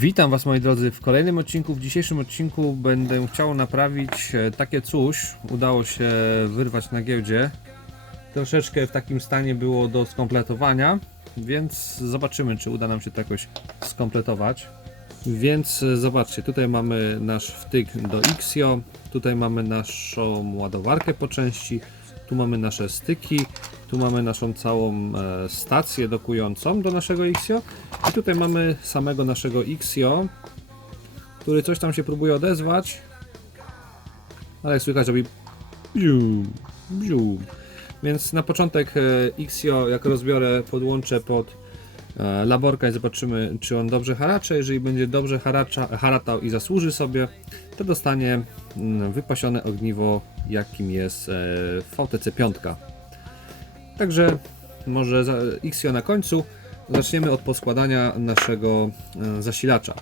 Witam Was moi drodzy w kolejnym odcinku. W dzisiejszym odcinku będę chciał naprawić e, takie coś. Udało się wyrwać na giełdzie. Troszeczkę w takim stanie było do skompletowania, więc zobaczymy czy uda nam się to jakoś skompletować. Więc e, zobaczcie, tutaj mamy nasz wtyk do Xio, tutaj mamy naszą ładowarkę po części, tu mamy nasze styki, tu mamy naszą całą e, stację dokującą do naszego Xio i tutaj mamy samego naszego Xio, który coś tam się próbuje odezwać, ale jak słychać robi biu, biu. Więc na początek e, Xio, jak rozbiorę, podłączę pod e, laborka i zobaczymy, czy on dobrze haracze. Jeżeli będzie dobrze haracza, haratał i zasłuży sobie, to dostanie mm, wypasione ogniwo, jakim jest VTC 5. Także może Xio na końcu. Zaczniemy od poskładania naszego e, zasilacza.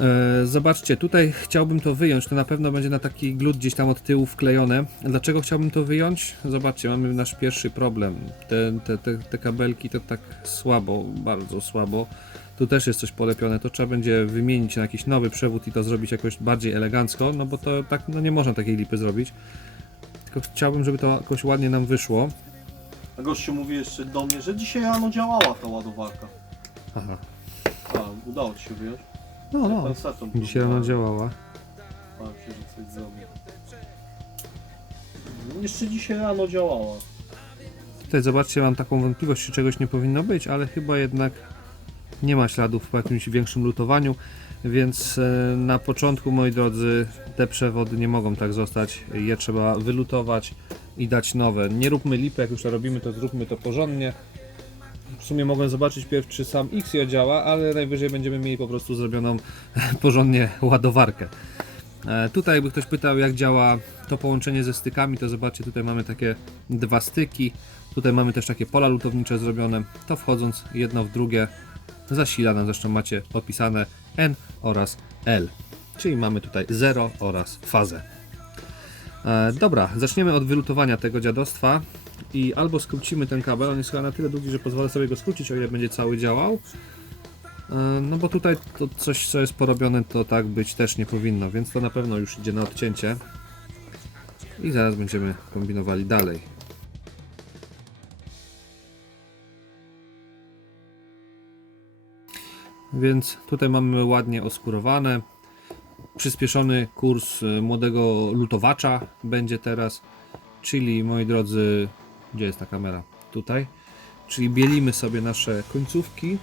E, Zobaczcie, tutaj chciałbym to wyjąć. To na pewno będzie na taki glut gdzieś tam od tyłu wklejone. Dlaczego chciałbym to wyjąć? Zobaczcie, mamy nasz pierwszy problem. Te, te, te, te kabelki to tak słabo, bardzo słabo. Tu też jest coś polepione. To trzeba będzie wymienić na jakiś nowy przewód i to zrobić jakoś bardziej elegancko, no bo to tak, no nie można takiej lipy zrobić. Tylko chciałbym, żeby to jakoś ładnie nam wyszło. A gościu mówi jeszcze do mnie, że dzisiaj rano działała ta ładowarka. Aha. A, udało ci się wyjąć? No, no. Dzisiaj rano próbowałem. działała. Bałem się, że coś zrobię. Jeszcze dzisiaj rano działała. Tutaj zobaczcie, mam taką wątpliwość, czy czegoś nie powinno być, ale chyba jednak nie ma śladów po jakimś większym lutowaniu, więc e, na początku, moi drodzy, te przewody nie mogą tak zostać. Je trzeba wylutować i dać nowe. Nie róbmy lipy, jak już to robimy, to zróbmy to porządnie. W sumie mogłem zobaczyć pierw, czy sam Xio działa, ale najwyżej będziemy mieli po prostu zrobioną porządnie ładowarkę. E, Tutaj jakby ktoś pytał jak działa to połączenie ze stykami, to zobaczcie tutaj mamy takie dwa styki. Tutaj mamy też takie pola lutownicze zrobione. To wchodząc jedno w drugie zasila nam zresztą macie opisane N oraz L. Czyli mamy tutaj 0 oraz fazę. E, dobra, zaczniemy od wylutowania tego dziadostwa i albo skrócimy ten kabel, on jest chyba na tyle długi, że pozwolę sobie go skrócić, o ile będzie cały działał. E, No bo tutaj to coś, co jest porobione, to tak być też nie powinno, więc to na pewno już idzie na odcięcie. I zaraz będziemy kombinowali dalej. Więc tutaj mamy ładnie oskurowane. Przyspieszony kurs y, młodego lutowacza będzie teraz. Czyli moi drodzy, gdzie jest ta kamera? Tutaj. Czyli bielimy sobie nasze końcówki.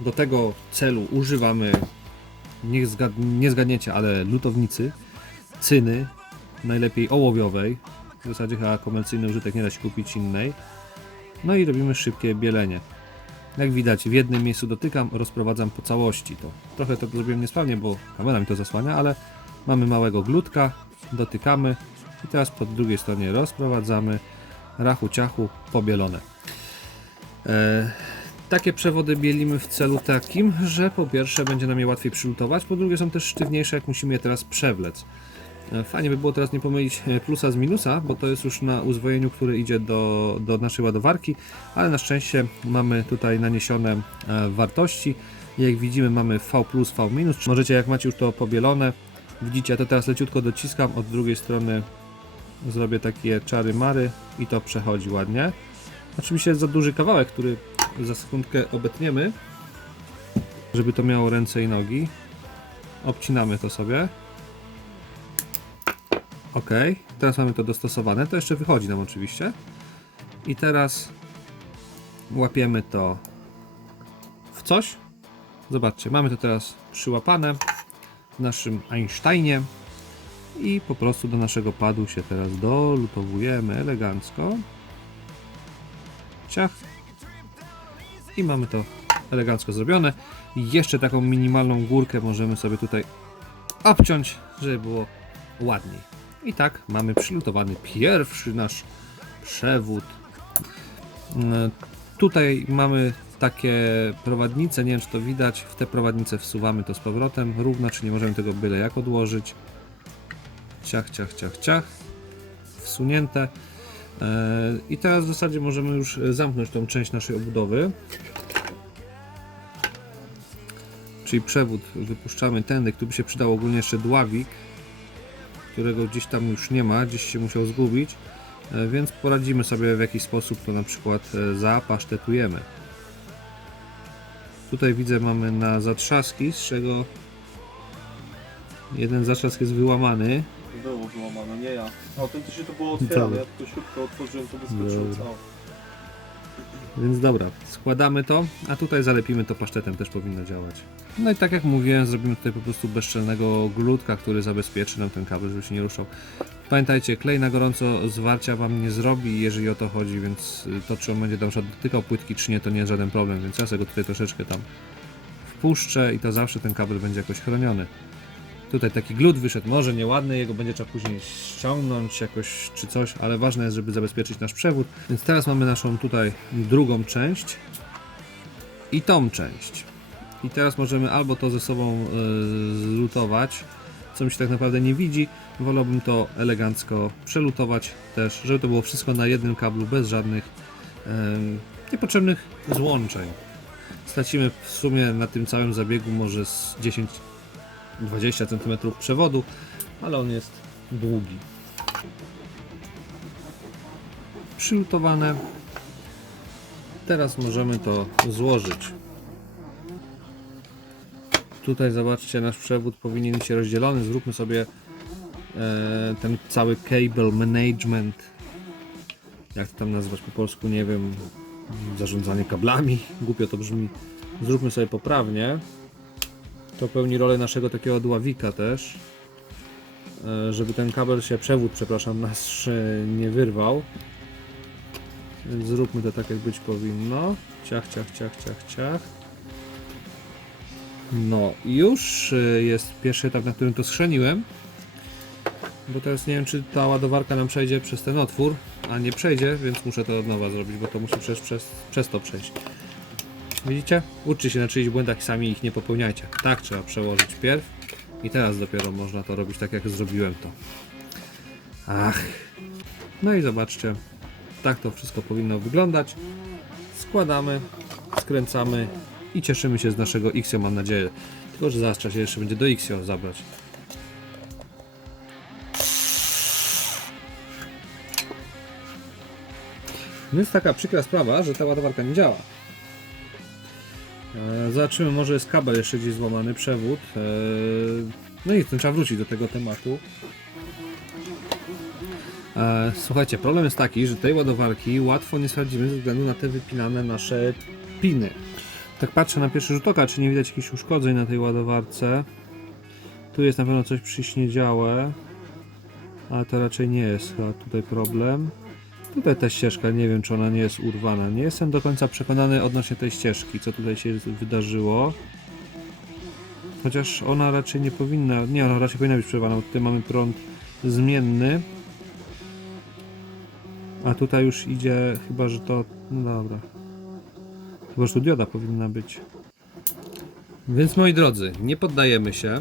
Do tego celu używamy, niech zgad nie zgadniecie, ale lutownicy, cyny, najlepiej ołowiowej. W zasadzie chyba komercyjny użytek nie da się kupić innej. No i robimy szybkie bielenie. Jak widać w jednym miejscu dotykam, rozprowadzam po całości to. Trochę to zrobiłem niesprawnie, bo kamera mi to zasłania, ale mamy małego glutka, dotykamy i teraz po drugiej stronie rozprowadzamy, rachu ciachu, pobielone. E, takie przewody bielimy w celu takim, że po pierwsze będzie nam je łatwiej przylutować, po drugie są też sztywniejsze jak musimy je teraz przewlec. E, Fajnie by było teraz nie pomylić e, plusa z minusa, bo to jest już na uzwojeniu, który idzie do, do naszej ładowarki, ale na szczęście mamy tutaj naniesione e, wartości. Jak widzimy mamy V plus, V minus. Możecie jak macie już to pobielone, widzicie, ja to teraz leciutko dociskam, od drugiej strony zrobię takie czary mary i to przechodzi ładnie. Oczywiście jest za duży kawałek, który za sekundkę obetniemy, żeby to miało ręce i nogi. Obcinamy to sobie. Ok, teraz mamy to dostosowane. To jeszcze wychodzi nam oczywiście. I teraz łapiemy to w coś. Zobaczcie, mamy to teraz przyłapane w naszym Einsteinie i po prostu do naszego padu się teraz dolutowujemy elegancko. Ciach. I mamy to elegancko zrobione. Jeszcze taką minimalną górkę możemy sobie tutaj obciąć, żeby było ładniej. I tak mamy przylutowany pierwszy nasz przewód. Mm, Tutaj mamy takie prowadnice, nie wiem czy to widać. W te prowadnice wsuwamy to z powrotem równo, czy nie możemy tego byle jak odłożyć. Ciach, ciach, ciach, ciach. Wsunięte. E, I teraz w zasadzie możemy już zamknąć tą część naszej obudowy. czyli przewód wypuszczamy tędy, tu by się przydał ogólnie jeszcze dławik, którego gdzieś tam już nie ma, gdzieś się musiał zgubić, e, więc poradzimy sobie w jakiś sposób, to na przykład e, zapasztetujemy. Tutaj widzę mamy na zatrzaski, z czego jeden zatrzask jest wyłamany. Było wyłamane, nie ja. Autentycznie to było otwierane, ja tylko śrubkę otworzyłem, to wyskoczyło. Więc dobra, składamy to, a tutaj zalepimy to pasztetem, też powinno działać. No i tak jak mówiłem, zrobimy tutaj po prostu bezczelnego glutka, który zabezpieczy nam ten kabel, żeby się nie ruszał. Pamiętajcie, klej na gorąco zwarcia Wam nie zrobi, jeżeli o to chodzi, więc y, to czy on będzie tam dotykał płytki, czy nie, to nie jest żaden problem, więc ja sobie go tutaj troszeczkę tam wpuszczę i to zawsze ten kabel będzie jakoś chroniony. Tutaj taki glut wyszedł, może nieładny, jego będzie trzeba później ściągnąć jakoś czy coś, ale ważne jest, żeby zabezpieczyć nasz przewód. Więc teraz mamy naszą tutaj drugą część i tą część. I teraz możemy albo to ze sobą y, zlutować, co mi się tak naprawdę nie widzi. Wolałbym to elegancko przelutować też, żeby to było wszystko na jednym kablu, bez żadnych em, niepotrzebnych złączeń. Stracimy w sumie na tym całym zabiegu może z 10 20 cm przewodu, ale on jest długi. Przylutowane. Teraz możemy to złożyć. Tutaj zobaczcie, nasz przewód powinien być rozdzielony. Zróbmy sobie e, ten cały cable management. Jak to tam nazwać po polsku, nie wiem. Zarządzanie kablami. Głupio to brzmi. Zróbmy sobie poprawnie. To pełni rolę naszego takiego dławika też. E, Żeby ten kabel się, przewód, przepraszam, nasz nie wyrwał. Więc zróbmy to tak jak być powinno. Ciach, ciach, ciach, ciach, ciach. No już e, jest pierwszy etap, na którym to schrzeniłem. Bo teraz nie wiem, czy ta ładowarka nam przejdzie przez ten otwór, a nie przejdzie, więc muszę to od nowa zrobić, bo to musi przez, przez, przez to przejść. Widzicie? Uczcie się na czyichś błędach i sami ich nie popełniajcie. Tak trzeba przełożyć pierw i teraz dopiero można to robić tak jak zrobiłem to. Ach. No i zobaczcie. Tak to wszystko powinno wyglądać. Składamy, skręcamy i cieszymy się z naszego Xio mam nadzieję. Tylko, że zaraz trzeba się jeszcze będzie do Xio zabrać. No jest taka przykra sprawa, że ta ładowarka nie działa. E, Zobaczymy, może jest kabel jeszcze gdzieś złamany, przewód. E, No i ten trzeba wrócić do tego tematu. E, Słuchajcie, problem jest taki, że tej ładowarki łatwo nie sprawdzimy ze względu na te wypinane nasze piny. Tak patrzę na pierwszy rzut oka, czy nie widać jakichś uszkodzeń na tej ładowarce. Tu jest na pewno coś przyśniedziałe, ale to raczej nie jest chyba tutaj problem. Tutaj ta ścieżka, nie wiem czy ona nie jest urwana. Nie jestem do końca przekonany odnośnie tej ścieżki, co tutaj się wydarzyło. Chociaż ona raczej nie powinna, nie, ona raczej powinna być przerwana, bo tutaj mamy prąd zmienny. A tutaj już idzie, chyba że to, no dobra. Chyba, że tu dioda powinna być. Więc moi drodzy, nie poddajemy się.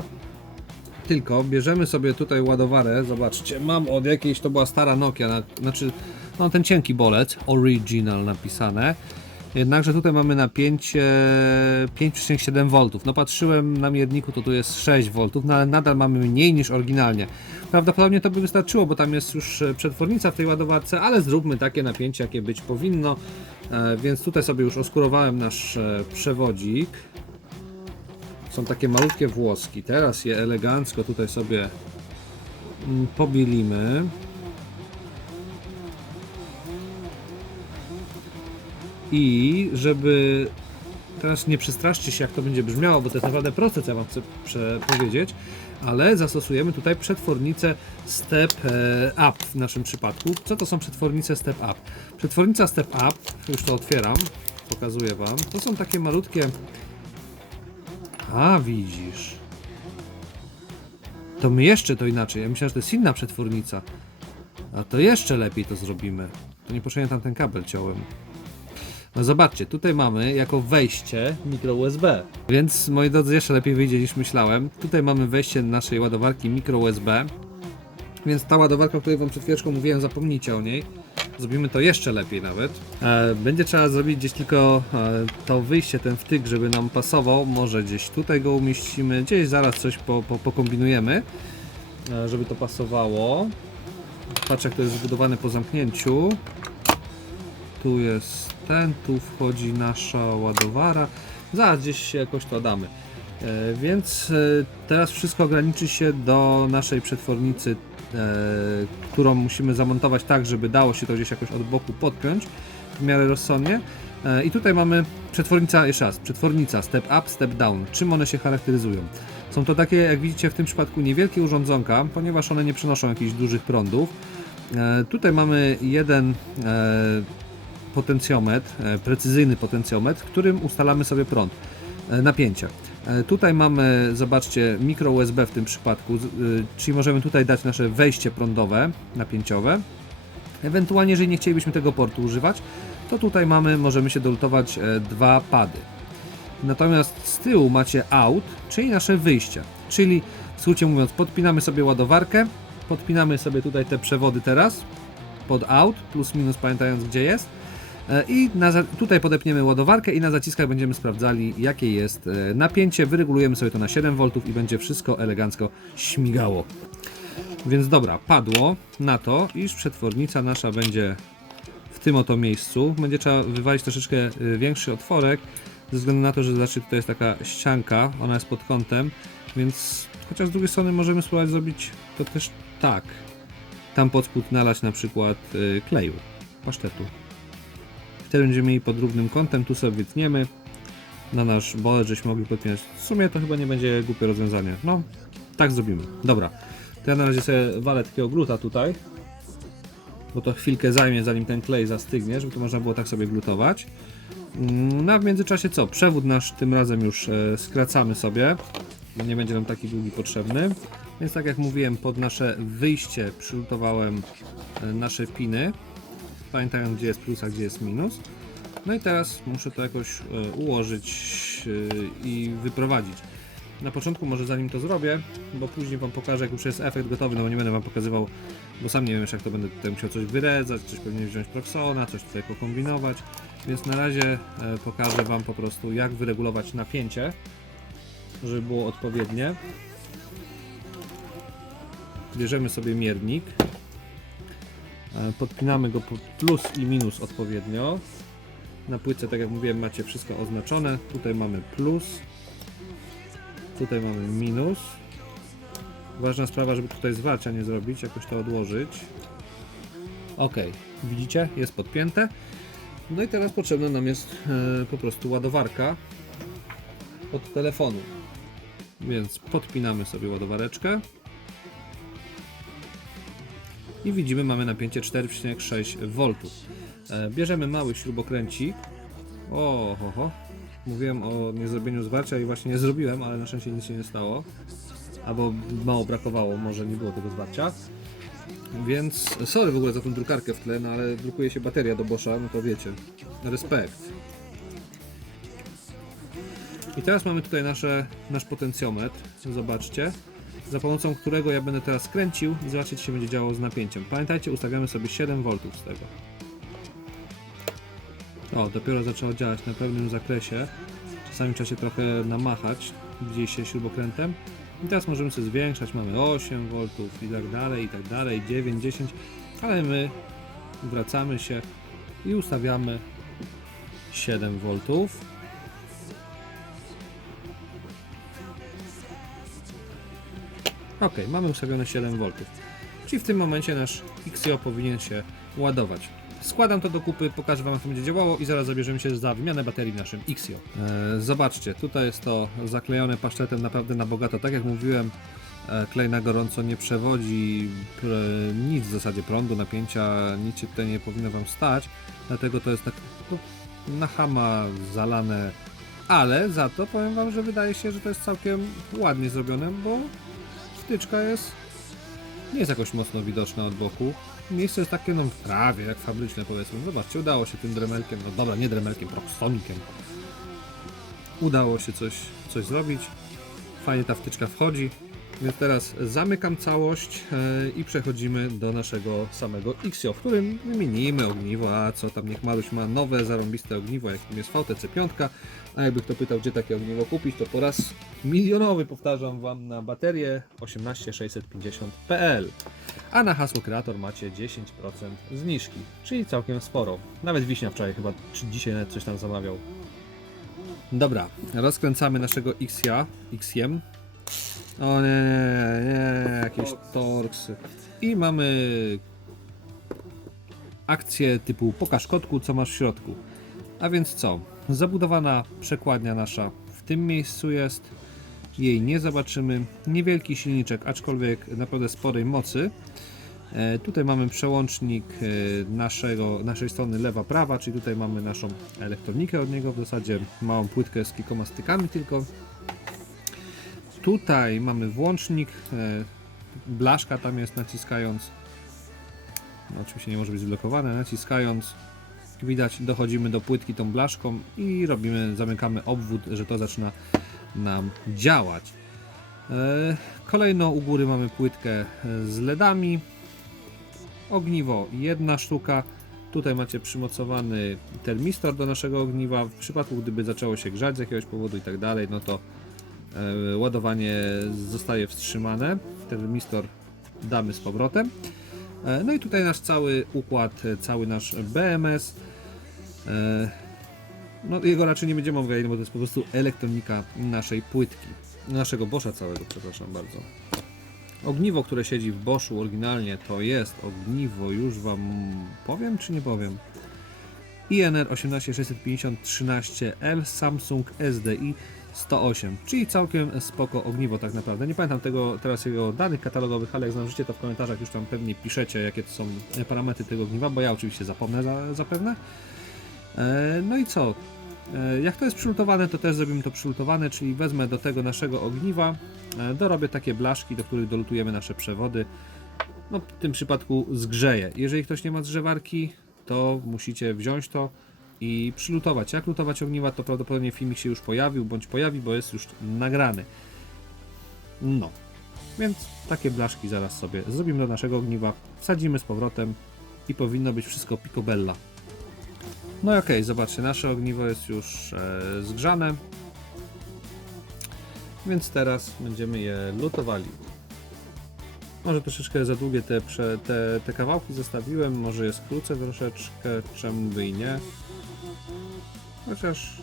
Tylko bierzemy sobie tutaj ładowarę. Zobaczcie, mam od jakiejś, to była stara Nokia, na, znaczy no ten cienki bolec, original napisane. Jednakże tutaj mamy napięcie 5,7 V. No patrzyłem na mierniku, to tu jest 6 V, no ale nadal mamy mniej niż oryginalnie. Prawdopodobnie to by wystarczyło, bo tam jest już e, przetwornica w tej ładowarce, ale zróbmy takie napięcie, jakie być powinno. E, więc tutaj sobie już oskurowałem nasz e, przewodzik. Są takie malutkie włoski. Teraz je elegancko tutaj sobie mm, pobielimy. I żeby teraz nie przestraszcie się, jak to będzie brzmiało, bo to jest naprawdę proste, co ja Wam chcę powiedzieć, ale zastosujemy tutaj przetwornicę Step e, Up w naszym przypadku. Co to są przetwornice Step Up? Przetwornica Step Up, już to otwieram, pokazuję Wam. To są takie malutkie. A widzisz. To my jeszcze to inaczej. Ja myślałem, że to jest inna przetwornica. A to jeszcze lepiej to zrobimy. To niepotrzebnie tam ten kabel ciąłem. No zobaczcie, tutaj mamy jako wejście mikro USB. Więc moi drodzy, jeszcze lepiej wyjdzie niż myślałem. Tutaj mamy wejście naszej ładowarki mikro USB. Więc ta ładowarka, o której wam przed chwileczką mówiłem, zapomnijcie o niej. zrobimy to jeszcze lepiej nawet. E, będzie trzeba zrobić gdzieś tylko e, to wyjście, ten wtyk, żeby nam pasował. Może gdzieś tutaj go umieścimy, gdzieś zaraz coś po, po, pokombinujemy, e, żeby to pasowało. Patrz jak to jest zbudowane po zamknięciu. Tu jest ten, tu wchodzi nasza ładowara. Zaraz gdzieś się jakoś to damy. E, Więc e, teraz wszystko ograniczy się do naszej przetwornicy, e, którą musimy zamontować tak, żeby dało się to gdzieś jakoś od boku podpiąć w miarę rozsądnie. I tutaj mamy przetwornica, jeszcze raz, przetwornica step up, step down. Czym one się charakteryzują? Są to takie, jak widzicie w tym przypadku, niewielkie urządzonka, ponieważ one nie przenoszą jakichś dużych prądów. Tutaj mamy jeden potencjometr, e, precyzyjny potencjometr, którym ustalamy sobie prąd, e, napięcie. E, Tutaj mamy, zobaczcie, mikro USB w tym przypadku, czyli możemy tutaj dać nasze wejście prądowe, napięciowe. Ewentualnie, jeżeli nie chcielibyśmy tego portu używać, to tutaj mamy, możemy się dolutować dwa pady. Natomiast z tyłu macie out, czyli nasze wyjście. Czyli w skrócie mówiąc, podpinamy sobie ładowarkę, podpinamy sobie tutaj te przewody teraz pod out, plus minus pamiętając gdzie jest. E, I na, tutaj podepniemy ładowarkę i na zaciskach będziemy sprawdzali jakie jest e, napięcie. Wyregulujemy sobie to na 7V i będzie wszystko elegancko śmigało. Więc dobra, padło na to, iż przetwornica nasza będzie w tym oto miejscu. Będzie trzeba wywalić troszeczkę y, większy otworek, ze względu na to, że znaczy tutaj jest taka ścianka, ona jest pod kątem, więc chociaż z drugiej strony możemy spróbować zrobić to też tak. Tam pod spód nalać na przykład kleju, pasztetu. Wtedy będziemy mieli pod równym kątem, tu sobie wytniemy na nasz bolet, żeśmy mogli podpinać. W sumie to chyba nie będzie głupie rozwiązanie. No, tak zrobimy. Dobra, to ja na razie sobie walę takiego gluta tutaj bo to chwilkę zajmie zanim ten klej zastygnie, żeby to można było tak sobie glutować. Mm, No a w międzyczasie co? Przewód nasz tym razem już e, skracamy sobie, bo nie będzie nam taki długi potrzebny. Więc tak jak mówiłem, pod nasze wyjście przygotowałem e, nasze piny, pamiętając gdzie jest plus, a gdzie jest minus. No i teraz muszę to jakoś e, ułożyć e, i wyprowadzić. Na początku może zanim to zrobię, bo później Wam pokażę jak już jest efekt gotowy, no bo nie będę Wam pokazywał, bo sam nie wiem jeszcze jak to będę tutaj musiał coś wyrezać, coś pewnie wziąć Proxona, coś tutaj pokombinować, więc na razie e, pokażę Wam po prostu jak wyregulować napięcie, żeby było odpowiednie. Bierzemy sobie miernik, podpinamy go pod plus i minus odpowiednio. Na płytce, tak jak mówiłem, macie wszystko oznaczone. Tutaj mamy plus, Tutaj mamy minus. Ważna sprawa, żeby tutaj zwarcia nie zrobić, jakoś to odłożyć. Ok, widzicie? Jest podpięte. No i teraz potrzebna nam jest e, po prostu ładowarka od telefonu. Więc podpinamy sobie ładowareczkę. I widzimy, mamy napięcie 4,6 V. E, bierzemy mały śrubokręcik. O, ho, ho. Mówiłem o niezrobieniu zwarcia i właśnie nie zrobiłem, ale na szczęście nic się nie stało. Albo mało brakowało, może nie było tego zwarcia. Więc sorry w ogóle za tą drukarkę w tle, no ale drukuje się bateria do Boscha, no to wiecie. Respekt. I teraz mamy tutaj nasze, nasz potencjometr, zobaczcie, za pomocą którego ja będę teraz kręcił i zobaczyć co się będzie działo z napięciem. Pamiętajcie, ustawiamy sobie 7V z tego. O, dopiero zaczęło działać na pełnym zakresie. Czasami trzeba się trochę namachać gdzieś się śrubokrętem. I teraz możemy sobie zwiększać, mamy 8V i tak dalej, i tak dalej, 9, 10, ale my wracamy się i ustawiamy 7V. Ok, mamy ustawione 7V. Czyli w tym momencie nasz XIO powinien się ładować. Składam to do kupy, pokażę Wam jak to będzie działało i zaraz zabierzemy się za wymianę baterii w naszym XIO. E, zobaczcie, tutaj jest to zaklejone pasztetem naprawdę na bogato. Tak jak mówiłem, e, klej na gorąco nie przewodzi pr- nic w zasadzie prądu, napięcia, nic tutaj nie powinno Wam stać, dlatego to jest tak no, na hama zalane, ale za to powiem Wam, że wydaje się, że to jest całkiem ładnie zrobione, bo wtyczka jest nie jest jakoś mocno widoczna od boku. Miejsce jest takie no prawie jak fabryczne powiedzmy. Zobaczcie, udało się tym dremelkiem, no dobra, nie dremelkiem, proxonikiem. Udało się coś, coś zrobić. Fajnie ta wtyczka wchodzi. Więc teraz zamykam całość e, i przechodzimy do naszego samego XIO, w którym wymienimy ogniwo, a co tam niech Maruś ma nowe, zarąbiste ogniwo, jakim jest VTC 5, a jakby kto pytał, gdzie takie ogniwo kupić, to po raz milionowy powtarzam Wam na baterię 18650.pl, a na hasło kreator macie 10% zniżki, czyli całkiem sporo. Nawet Wiśnia wczoraj chyba, czy dzisiaj nawet coś tam zamawiał. Dobra, rozkręcamy naszego XIA, XIM. O nie, nie, jakieś torksy. I mamy akcję typu pokaż kotku, co masz w środku. A więc co? Zabudowana przekładnia nasza w tym miejscu jest. Jej nie zobaczymy. Niewielki silniczek, aczkolwiek naprawdę sporej mocy. E, tutaj mamy przełącznik e, naszego, naszej strony lewa-prawa, czyli tutaj mamy naszą elektronikę od niego, w zasadzie małą płytkę z kilkoma stykami tylko. Tutaj mamy włącznik, e, blaszka tam jest naciskając, no, oczywiście nie może być zblokowane, naciskając widać dochodzimy do płytki tą blaszką i robimy, zamykamy obwód, że to zaczyna nam działać. E, Kolejno u góry mamy płytkę e, z LEDami, ogniwo jedna sztuka. Tutaj macie przymocowany termistor do naszego ogniwa. W przypadku gdyby zaczęło się grzać z jakiegoś powodu i tak dalej, no to ładowanie zostaje wstrzymane. Termistor damy z powrotem. E, no i tutaj nasz cały układ, e, cały nasz BMS. E, no jego raczej nie będziemy omawiali, bo to jest po prostu elektronika naszej płytki. Naszego Boscha całego, przepraszam bardzo. Ogniwo, które siedzi w Boschu oryginalnie, to jest ogniwo, już Wam powiem czy nie powiem? INR 18650 13L Samsung SDI 108, czyli całkiem spoko ogniwo tak naprawdę. Nie pamiętam tego teraz jego danych katalogowych, ale jak znajdziecie to w komentarzach już tam pewnie piszecie jakie to są parametry tego ogniwa, bo ja oczywiście zapomnę za, zapewne. E, no i co? E, Jak to jest przylutowane, to też zrobimy to przylutowane, czyli wezmę do tego naszego ogniwa, e, dorobię takie blaszki, do których dolutujemy nasze przewody. No, w tym przypadku zgrzeję. Jeżeli ktoś nie ma zgrzewarki, to musicie wziąć to i przylutować. Jak lutować ogniwa, to prawdopodobnie filmik się już pojawił, bądź pojawi, bo jest już nagrany. No, więc takie blaszki zaraz sobie zrobimy do naszego ogniwa, wsadzimy z powrotem i powinno być wszystko picobella. No i okej, zobaczcie, nasze ogniwo jest już e, zgrzane. Więc teraz będziemy je lutowali. Może troszeczkę za długie te, te, te kawałki zostawiłem, może je skrócę troszeczkę, czemu by i nie. Chociaż,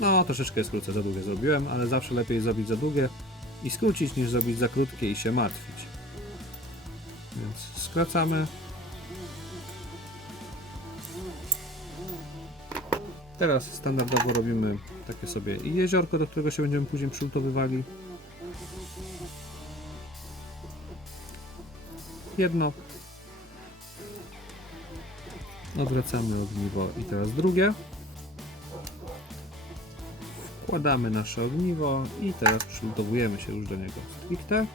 no troszeczkę skrócę, za długie zrobiłem, ale zawsze lepiej zrobić za długie i skrócić niż zrobić za krótkie i się martwić. Więc skracamy. Teraz standardowo robimy takie sobie jeziorko, do którego się będziemy później przygotowywali. Jedno. Odwracamy ogniwo i teraz drugie. Wkładamy nasze ogniwo i teraz przygotowujemy się już do niego stricte.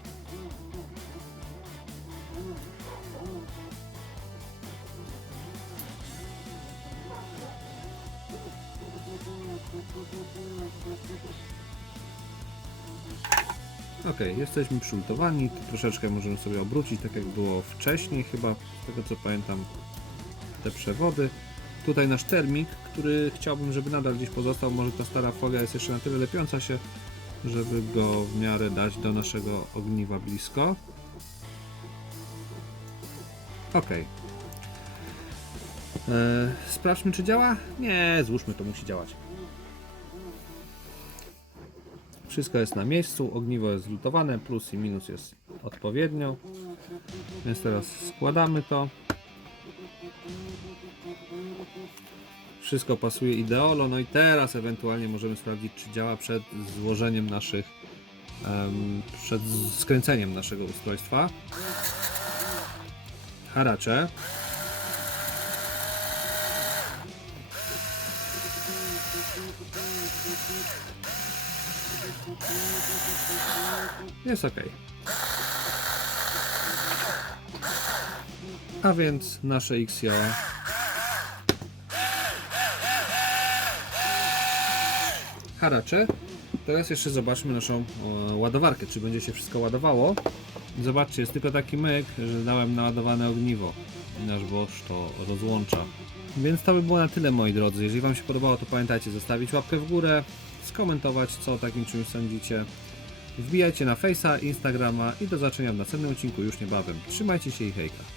Ok, jesteśmy przygotowani. Troszeczkę możemy sobie obrócić, tak jak było wcześniej, chyba z tego co pamiętam, te przewody. Tutaj nasz termik, który chciałbym, żeby nadal gdzieś pozostał. Może ta stara folia jest jeszcze na tyle lepiąca się, żeby go w miarę dać do naszego ogniwa blisko. Ok. Eee, sprawdźmy, czy działa? Nie, złóżmy, to musi działać. Wszystko jest na miejscu, ogniwo jest zlutowane, plus i minus jest odpowiednio. Więc teraz składamy to. Wszystko pasuje ideolo, no i teraz ewentualnie możemy sprawdzić, czy działa przed złożeniem naszych, przed skręceniem naszego ustrojstwa. Haracze. Jest ok. A więc nasze XJO haracze Teraz jeszcze zobaczmy naszą e, ładowarkę, czy będzie się wszystko ładowało. Zobaczcie, jest tylko taki myk, że dałem naładowane ogniwo. Nasz Bosch to rozłącza. Więc to by było na tyle moi drodzy. Jeżeli Wam się podobało, to pamiętajcie zostawić łapkę w górę, skomentować co o takim czymś sądzicie. Wbijajcie na Face'a, Instagrama i do zobaczenia w następnym odcinku już niebawem. Trzymajcie się i hejka.